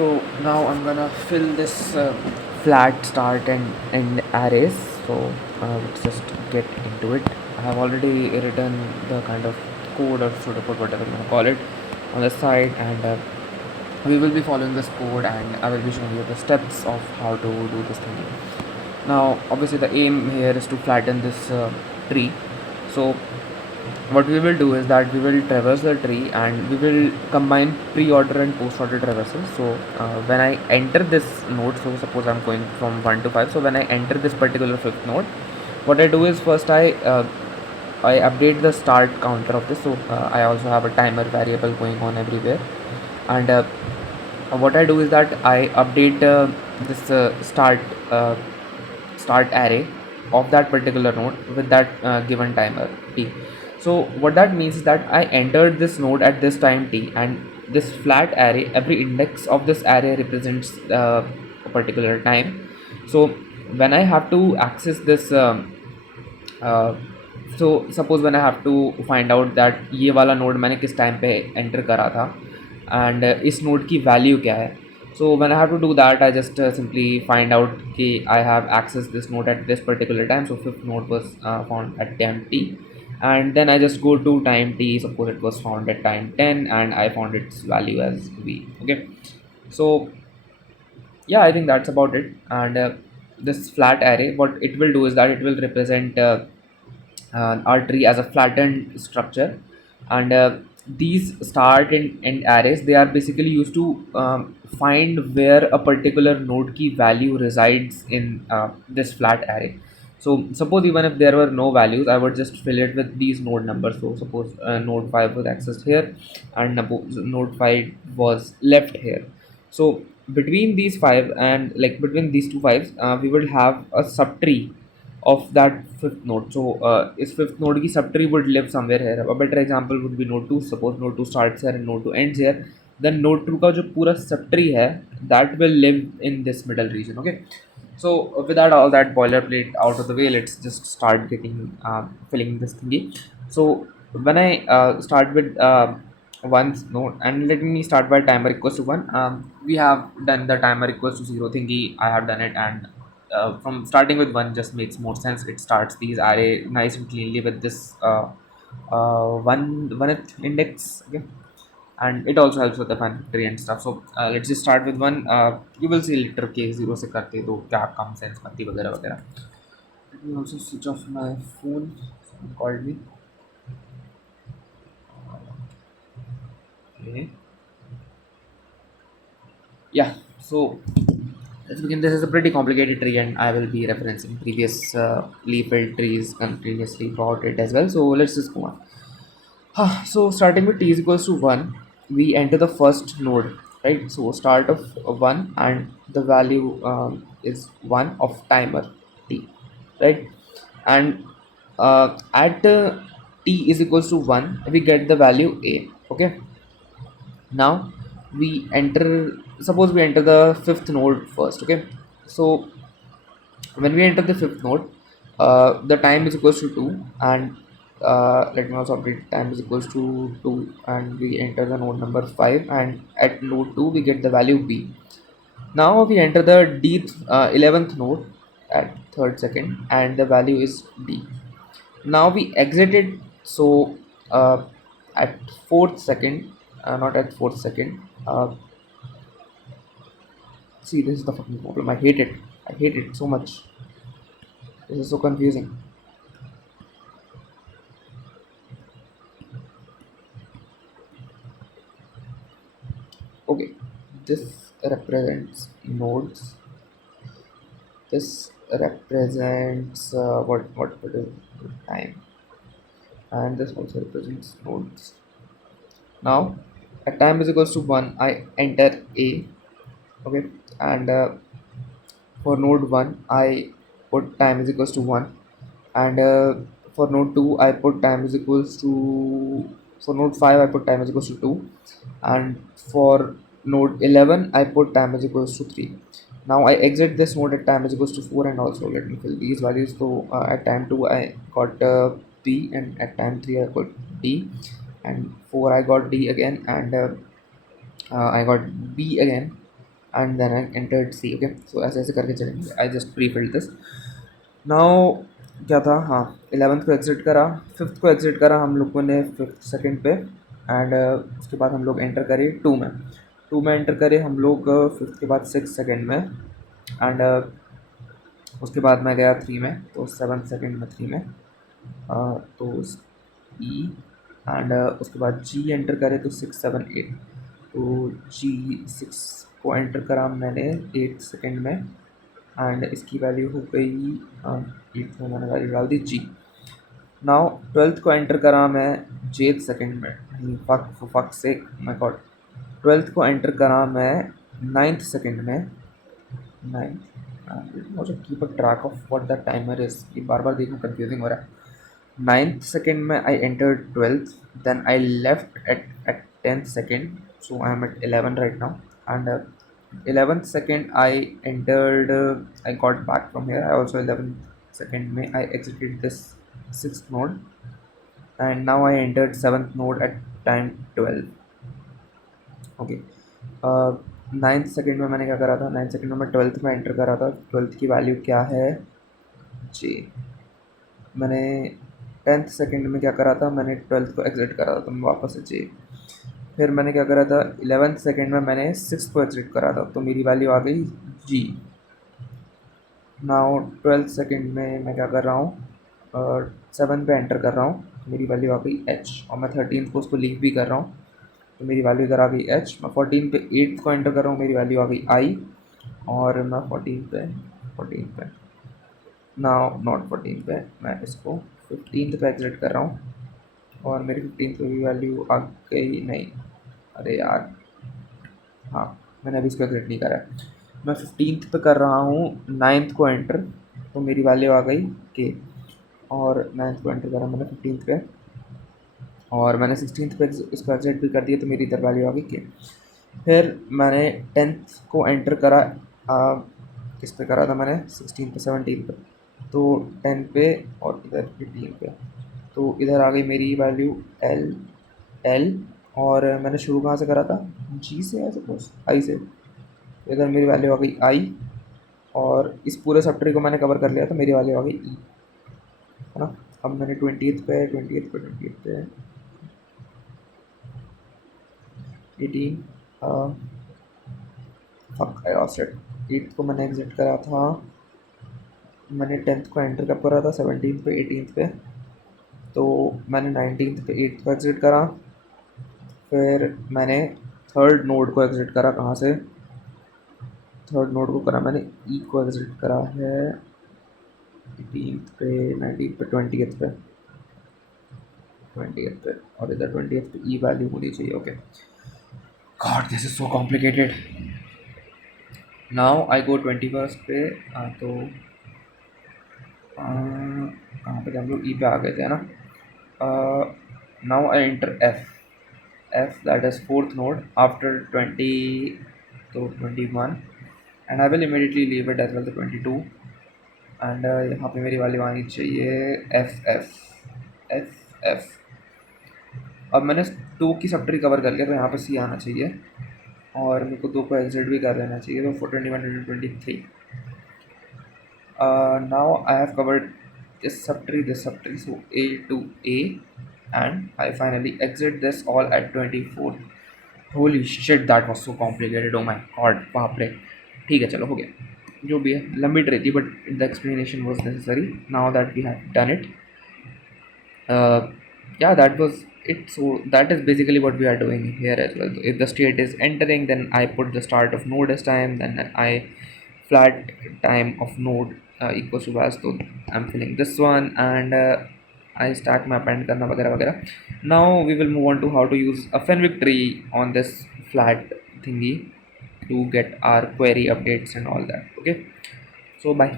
So now I'm gonna fill this flat start and end arrays. So let's just get into it. I have already written the kind of code or pseudocode, whatever you want to call it, on the side, and we will be following this code, and I will be showing you the steps of how to do this thing. Now, obviously, the aim here is to flatten this tree. So what we will do is that we will traverse the tree and we will combine pre-order and post-order traversal. So when I enter this node, so suppose I'm going from 1 to 5, so when I enter this particular fifth node, what I do is first I update the start counter of this. So I also have a timer variable going on everywhere, and what I do is that I update this uh, start array of that particular node with that given timer t. So what that means is that I entered this node at this time t, and this flat array, every index of this array represents a particular time. So when I have to access this uh, so suppose when I have to find out that ये वाला node मैंने किस time पे enter करा था and इस node की value क्या है. So when I have to do that, I just simply find out कि I have accessed this node at this particular time. So fifth node was found at time t, and then I just go to time t. Suppose it was found at time 10, and I found its value as v. Okay, so yeah, I think that's about it. And this flat array, what it will do is that it will represent our tree as a flattened structure, and these start and end arrays, they are basically used to find where a particular node key value resides in this flat array. So suppose even if there were no values, I would just fill it with these node numbers. So suppose node 5 was accessed here, and node 5 was left here. So between these five, and like between these two fives, we will have a subtree of that fifth node. So इस fifth node की subtree would live somewhere here. A better example would be node 2. Suppose node 2 starts here and node 2 ends here. Then node 2 का जो पूरा subtree है, that will live in this middle region. Okay. So without all that boilerplate out of the way, let's just start getting filling this thingy. So when I start with one node, and let me start by timer equals to 1. We have done the timer equals to 0 thingy. I have done it, and from starting with 1 just makes more sense. It starts these array nice and cleanly with this one index. Okay, and it also helps with the factory and stuff. So let's just start with 1. You will see later के 0 से करते तो क्या कम sense बनती वगैरह वगैरह. Let me also switch off my phone. Someone called me. Okay. Yeah, so let's begin. This is a pretty complicated tree, and I will be referencing previous leaf-filled trees continuously throughout it as well. So let's just go on. So starting with t is equals to 1, we enter the first node, right? So start of 1, and the value is 1 of timer t, right? And at t is equals to 1, we get the value a. Okay, now we enter, suppose we enter the fifth node first. Okay, so when we enter the fifth node, the time is equals to 2, and let me also update, time is equals to 2, and we enter the node number 5, and at node 2 we get the value b. Now we enter the d 11th node at third second, and the value is d. Now we exit it. So at fourth second, not at fourth second, see, this is the fucking problem. I hate it. I hate it so much. This is so confusing. Okay, this represents nodes. This represents what is the time, and this also represents nodes. Now, at time is equals to 1, I enter a. Okay, and for node 1, I put time is equals to 1, and for node 2, I put time is equals to, for node 5, I put time is equals to 2, and for node 11, I put time is equals to 3. Now I exit this node at time is equals to 4, and also let me fill these values. So at time 2 I got b, and at time 3 I got d, and 4 I got d again, and I got b again. And then I entered C. Okay, so ऐसे ऐसे करके चलेंगे। I just pre filled this. Now क्या था, हाँ, 11th को exit करा, 5th को एग्जिट करा हम लोगों ने 5th सेकंड पे, एंड उसके बाद हम लोग एंटर करे 2 में। 2 में एंटर करे हम लोग 5th के बाद 6 सेकंड में, एंड उसके बाद मैं गया 3 में, तो 7th सेकंड में 3 में, तो ई, एंड उसके बाद जी एंटर करे तो 6 7 8, तो जी 6 को एंटर करा मैंने 8 सेकंड में, एंड इसकी वैल्यू हो गई 8 में मैंने वैल्यू डाल दी जी। नाउ 12th को एंटर करा मैं जेथ सेकंड में, फक से माय गॉड, 12th को एंटर करा मैं 9th सेकंड में, 9th मुझे keep a track of what the timer is, ये बार बार देखना कंफ्यूजिंग हो रहा है। 9th second में I entered 12th, then I left at 10th second, so I am at 11 right now, and 11th second I entered, I got back from here, I also 11th second में I exited this 6th node, and now I entered 7th node at time 12. Okay, ninth second में मैंने क्या करा था, 9th second में मैं 12th में enter करा था, 12th की वैल्यू क्या है जे। मैंने 10th सेकंड में क्या करा था, मैंने 12th को एग्जिट करा था, तो मैं वापस से चाहिए। फिर मैंने क्या करा था, 11th सेकंड में मैंने 6th को एग्जिट करा था, तो मेरी वैल्यू आ गई जी। नाउ 12th सेकंड में मैं क्या कर रहा हूँ, 7 पे एंटर कर रहा हूँ, तो मेरी वैल्यू आ गई एच, और मैं 13th को उसको लीव भी कर रहा हूँ, तो मेरी वैल्यू इधर आ गई एच। मैं 14 पे 8th को एंटर कर रहा हूँ, मेरी वैल्यू आ गई आई, और मैं 14 पे नाउ नॉट 14 पे, मैं इसको 15th पे एग्जिट कर रहा हूँ, और मेरी 15th पे भी वैल्यू आ गई नहीं, अरे यार, हाँ, मैंने अभी इसको एग्जिट नहीं करा है। मैं 15th पे कर रहा हूँ 9th को एंटर, तो मेरी वैल्यू आ गई के, और 9th को एंटर करा मैंने 15th पे, और मैंने 16th पे इसको एग्जिट भी कर दिया, तो मेरी इधर वैल्यू आ गई के। फिर मैंने 10th को एंटर करा, किस पे करा था मैंने, 16 पे 17 पे, तो 10 पे और इधर 18 पे, तो इधर आ गई मेरी वैल्यू एल एल, और मैंने शुरू कहाँ से करा था, जी से, आई सपोज आई से, तो इधर मेरी वैल्यू आ गई आई, और इस पूरे सब ट्री को मैंने कवर कर लिया, तो मेरी वैल्यू आ गई ई, है ना। अब मैंने 20th पे 18, fuck I lost it. 8th को मैंने एग्जिट करा था, मैंने 10th को एंटर कब करा था, 17th पे 18th पे, तो मैंने 19th पे 8th को एग्जिट करा। फिर मैंने थर्ड नोड को एग्जिट करा, कहाँ से, थर्ड नोड को करा मैंने ई को एग्जिट करा है 18th पे, 19th पे, 20th पे, और इधर 20th पे ई वैल्यू होनी चाहिए। Okay, God this is so complicated. Now I go 21st पे, तो कहाँ पे थे हम लोग, ई पे आ गए थे, है ना। Now I enter F that is fourth node after 20, तो 21, and I will immediately leave it as well the 22, एंड यहाँ पे मेरी वैल्यू आनी चाहिए एफ एफ एफ एफ। अब मैंने 2 की सब ट्री कवर कर लिया, तो यहाँ पे सी आना चाहिए, और मेरे को 2 को एग्जिट भी कर लेना चाहिए, तो 421 23। Now I have covered this subtree, so A to A, and I finally exit this all at 24. Holy shit, that was so complicated. Oh my god, बाप रे। ठीक है, चलो हो गया, जो भी है, लंबी ट्री थी, but the explanation was necessary now that we have done it. Yeah, that was it. So that is basically what we are doing here as well. So if the state is entering, then I put the start of node as time, then I flat time of node equals to as, so I'm filling this one, and I stack my append karna वगैरह वगैरह. Now we will move on to how to use a Fenwick tree on this flat thingy to get our query updates and all that. Okay, so bye.